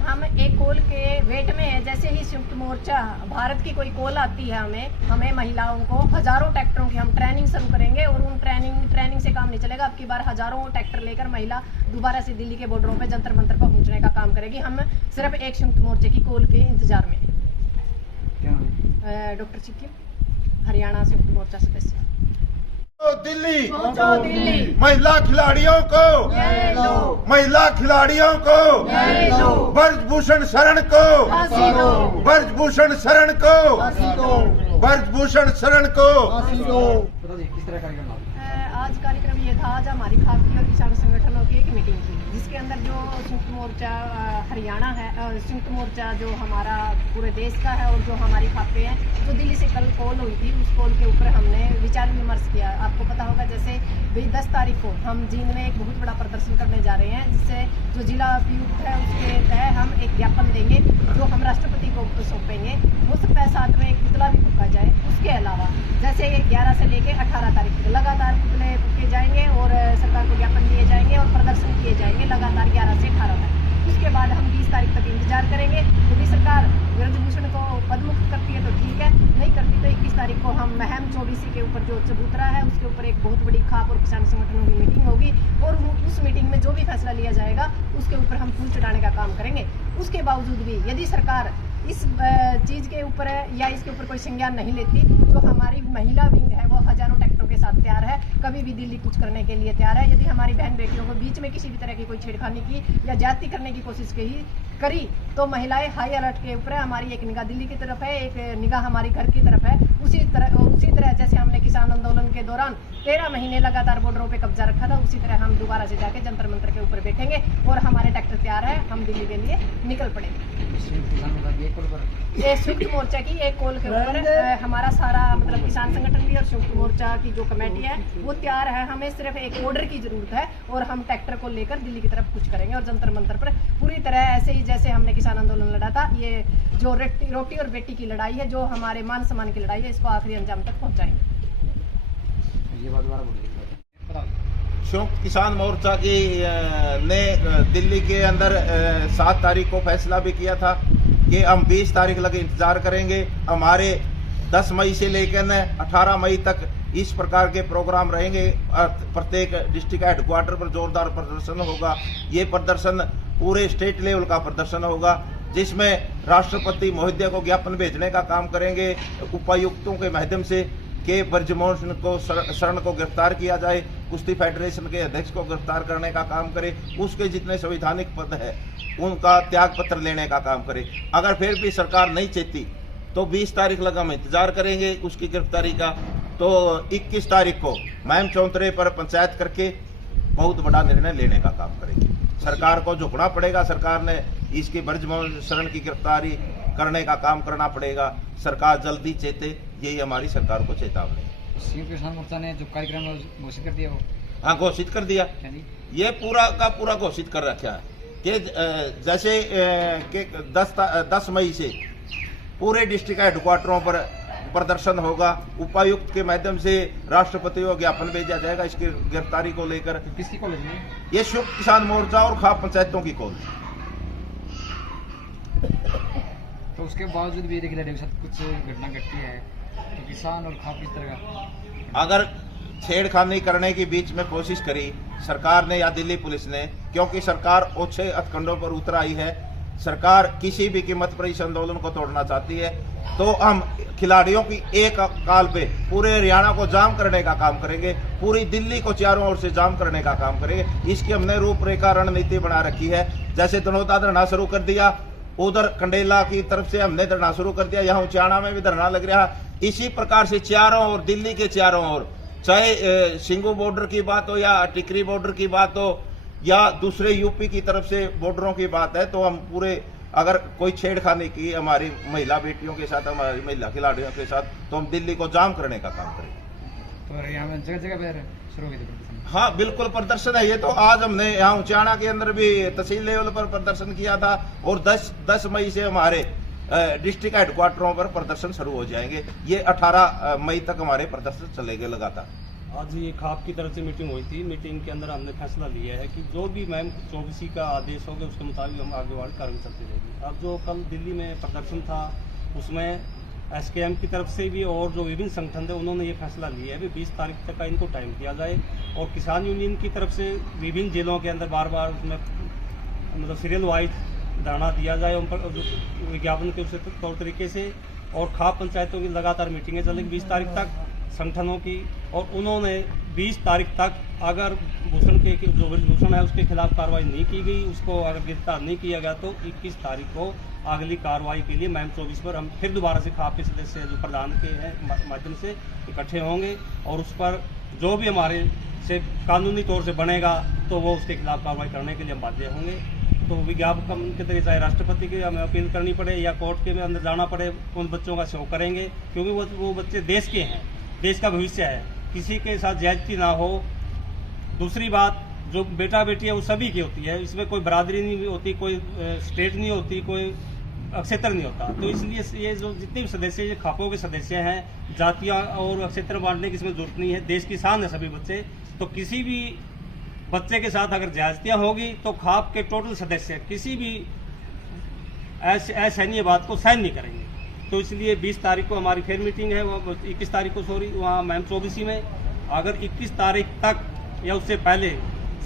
हम एक कॉल के वेट में है। जैसे ही संयुक्त मोर्चा भारत की कोई कॉल आती है हमें महिलाओं को हजारों ट्रैक्टरों की हम ट्रेनिंग शुरू करेंगे और उन ट्रेनिंग से काम नहीं चलेगा। अब की बार हजारों ट्रैक्टर लेकर महिला दोबारा से दिल्ली के बॉर्डरों पे जंतर मंतर पर पहुंचने का काम करेगी। हम सिर्फ एक संयुक्त मोर्चे की कॉल के इंतजार में। डॉक्टर सिक्किम, हरियाणा संयुक्त मोर्चा सदस्य। दिल्ली पहुंचो दिल्ली, महिला खिलाड़ियों को, महिला खिलाड़ियों को, ब्रजभूषण शरण को, ब्रजभूषण शरण को, ब्रजभूषण शरण को। आज कार्यक्रम ये था, आज हमारी खाकी और किसान संगठनों की एक मीटिंग थी, जिसके अंदर जो संयुक्त मोर्चा हरियाणा है, संयुक्त मोर्चा जो हमारा पूरे देश का है और जो हमारी खापे हैं, जो दिल्ली से कल कॉल हुई थी, उस कॉल के ऊपर हमने विचार विमर्श किया। आपको पता होगा जैसे 10 तारीख को हम जींद में एक बहुत बड़ा प्रदर्शन करने जा रहे हैं, जिससे जो जिला उपायुक्त है उसके तहत हम एक ज्ञापन देंगे जो हम राष्ट्रपति को सौंपेंगे। हो सकता है साथ में एक पुतला भी फूका जाए। उसके अलावा जैसे 11 से लेकर 18 तारीख तक लगातार पुतले फूके जाएंगे और सरकार को ज्ञापन दिए जाएंगे और प्रदर्शन किए जाएंगे लगातार 11 से 18 तक। उसके बाद हम 20 तारीख तक इंतजार करेंगे। यदि सरकार ब्रजभूषण को पदमुक्त करती है तो ठीक है, नहीं करती तो 21 तारीख को हम महम चौड़ीसी के ऊपर जो चबूतरा है उसके ऊपर एक बहुत बड़ी खाप और किसान संगठनों की मीटिंग होगी और उस मीटिंग में जो भी फैसला लिया जाएगा उसके ऊपर हम फूल चढ़ाने का काम करेंगे। उसके बावजूद भी यदि सरकार इस चीज़ के ऊपर या इसके ऊपर कोई संज्ञान नहीं लेती तो हमारी महिला विंग है वो हजारों ट्रैक्टरों के साथ तैयार है, कभी भी दिल्ली कुछ करने के लिए तैयार है। यदि हमारी बहन बेटियों को बीच में किसी भी तरह की कोई छेड़खानी की या ज्यादती करने की कोशिश करी तो महिलाएं हाई अलर्ट के ऊपर है। हमारी एक निगाह दिल्ली की तरफ है, एक निगाह हमारी घर की तरफ है। उसी तरह जैसे हमने किसान आंदोलन के दौरान 13 महीने लगातार बॉर्डरों पे कब्जा रखा था, उसी तरह हम दोबारा से जाके जंतर मंतर के ऊपर बैठेंगे और हमारे ट्रैक्टर तैयार है, हम दिल्ली के लिए निकल पड़ेंगे। ये संयुक्त मोर्चा की एक कॉल के ऊपर हमारा सारा मतलब किसान संगठन भी और संयुक्त मोर्चा की जो कमेटी है वो तैयार है। हमें सिर्फ एक ऑर्डर की जरूरत है और हम ट्रैक्टर को लेकर दिल्ली की तरफ कुछ करेंगे और जंतर मंतर पर पूरी तरह ऐसे ही जैसे हमने किसान आंदोलन लड़ा था, ये जो रोटी और बेटी की लड़ाई है, जो हमारे मान सम्मान की लड़ाई है, इसको आखिरी अंजाम तक पहुंचाएंगे। संयुक्त किसान मोर्चा की ने दिल्ली के अंदर 7 तारीख को फैसला भी किया था कि हम 20 तारीख लगे इंतजार करेंगे। हमारे 10 मई से लेकर 18 मई तक इस प्रकार के प्रोग्राम रहेंगे। प्रत्येक डिस्ट्रिक्ट हेडक्वार्टर पर जोरदार प्रदर्शन होगा। ये प्रदर्शन पूरे स्टेट लेवल का प्रदर्शन होगा, जिसमें राष्ट्रपति महोदय को ज्ञापन भेजने का काम करेंगे। उपायुक्तों के माध्यम से के ब्रजभूषण को शरण को गिरफ्तार किया जाए, कुश्ती फेडरेशन के अध्यक्ष को गिरफ्तार करने का काम करे, उसके जितने संवैधानिक पद है उनका त्याग पत्र लेने का काम करे। अगर फिर भी सरकार नहीं चेती तो 20 तारीख लगा हम इंतजार करेंगे उसकी गिरफ्तारी का। तो 21 तारीख को महम चौंतरे पर पंचायत करके बहुत बड़ा निर्णय लेने का काम करेंगे। सरकार को झुकना पड़ेगा, सरकार ने इसकी ब्रजभूषण शरण की गिरफ्तारी करने का काम करना पड़ेगा। सरकार जल्दी चेते, यही हमारी सरकार को चेतावनी है। संयुक्त किसान मोर्चा ने जो कार्यक्रम घोषित कर दिया, वो हाँ घोषित कर दिया, ये पूरा का पूरा घोषित कर रखा है कि जैसे कि 10 मई से पूरे डिस्ट्रिक्ट हेडक्वार्टरों पर प्रदर्शन होगा। उपायुक्त के माध्यम से राष्ट्रपति को ज्ञापन भेजा जाएगा इसकी गिरफ्तारी को लेकर। किसकी कॉलेज में? ये संयुक्त किसान मोर्चा और खाप पंचायतों की कॉल। तो उसके बावजूद भी देखिए लड़ाई के साथ कुछ घटना घटती है तो किसान और खाप किस तरह का अगर छेड़खानी करने की बीच में कोशिश करी सरकार ने या दिल्ली पुलिस ने, क्योंकि सरकार ओछे हथकंडों पर उतर आई है, सरकार किसी भी कीमत पर इस आंदोलन को तोड़ना चाहती है, तो हम खिलाड़ियों की एक काल पे पूरे हरियाणा को जाम करने का काम करेंगे, पूरी दिल्ली को चारों ओर से जाम करने का काम करेंगे। इसकी हमने रूपरेखा रणनीति बना रखी है। जैसे तनोदा धरना शुरू कर दिया, उधर कंडेला की तरफ से हमने धरना शुरू कर दिया, यहाँ उचाना में भी धरना लग रहा। इसी प्रकार से चारों ओर दिल्ली के चारों ओर, चाहे सिंगू बॉर्डर की बात हो या टिकरी बॉर्डर की बात हो या दूसरे यूपी की तरफ से बॉर्डरों की बात है, तो हम पूरे अगर कोई छेड़खानी की हमारी महिला बेटियों के साथ, हमारी महिला खिलाड़ियों के साथ, तो हम दिल्ली को जाम करने का काम करेंगे। तो यहाँ में जगह जगह पर शुरू हुई थी। हाँ बिल्कुल प्रदर्शन है ये। तो आज हमने यहाँ उचाना के अंदर भी तहसील लेवल पर प्रदर्शन किया था और 10 मई से हमारे डिस्ट्रिक्ट हेडक्वार्टरों पर प्रदर्शन शुरू हो जाएंगे। ये 18 मई तक हमारे प्रदर्शन चलेंगे लगातार। आज ये खाप की तरफ से मीटिंग हुई थी। मीटिंग के अंदर हमने फैसला लिया है कि जो भी मैम 24 का आदेश होगा उसके मुताबिक हम आगे वाली कार्रवाई चलती रहेगी। अब जो कल दिल्ली में प्रदर्शन था उसमें एसकेएम की तरफ से भी और जो विभिन्न संगठन थे उन्होंने ये फैसला लिया है कि 20 तारीख तक का इनको टाइम दिया जाए, और किसान यूनियन की तरफ से विभिन्न जिलों के अंदर बार बार उसमें मतलब सीरियल वाइज धरना दिया जाए उन पर विज्ञापन के उसे तौर तरीके से, और खाप पंचायतों की लगातार मीटिंगें चलेंगी 20 तारीख तक संगठनों की, और उन्होंने 20 तारीख तक अगर भूषण के जो भूषण है उसके खिलाफ कार्रवाई नहीं की गई, उसको अगर गिरफ्तार नहीं किया गया तो 21 तारीख को अगली कार्रवाई के लिए मैम 24 पर हम फिर दोबारा से खाप के सदस्य जो प्रधान के हैं माध्यम से इकट्ठे होंगे, और उस पर जो भी हमारे से कानूनी तौर से बनेगा तो वो उसके खिलाफ कार्रवाई करने के लिए हम बाध्य होंगे। तो विज्ञापन के तरीके चाहे राष्ट्रपति की हमें अपील करनी पड़े या कोर्ट के अंदर जाना पड़े, उन बच्चों का सहयोग करेंगे, क्योंकि वो बच्चे देश के हैं, देश का भविष्य है, किसी के साथ ज्यादती ना हो। दूसरी बात, जो बेटा बेटी है वो सभी की होती है, इसमें कोई बरादरी नहीं होती, कोई स्टेट नहीं होती, कोई अक्षेत्र नहीं होता। तो इसलिए ये जो जितने भी सदस्य ये खापों के सदस्य हैं, जातियाँ और अक्षेत्र बांटने की इसमें जरूरत नहीं है, देश की शान है सभी बच्चे। तो किसी भी बच्चे के साथ अगर ज्यादतियाँ होगी तो खाप के टोटल सदस्य किसी भी असहनीय बात को सहन नहीं करेंगे। तो इसलिए 20 तारीख को हमारी फिर मीटिंग है, वो 21 तारीख को वहाँ मैम 24 में। अगर 21 तारीख तक या उससे पहले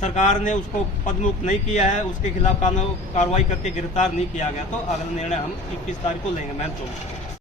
सरकार ने उसको पदमुक्त नहीं किया है, उसके खिलाफ कानूनी कार्रवाई करके गिरफ्तार नहीं किया गया, तो अगला निर्णय हम 21 तारीख को लेंगे मैम 24 को।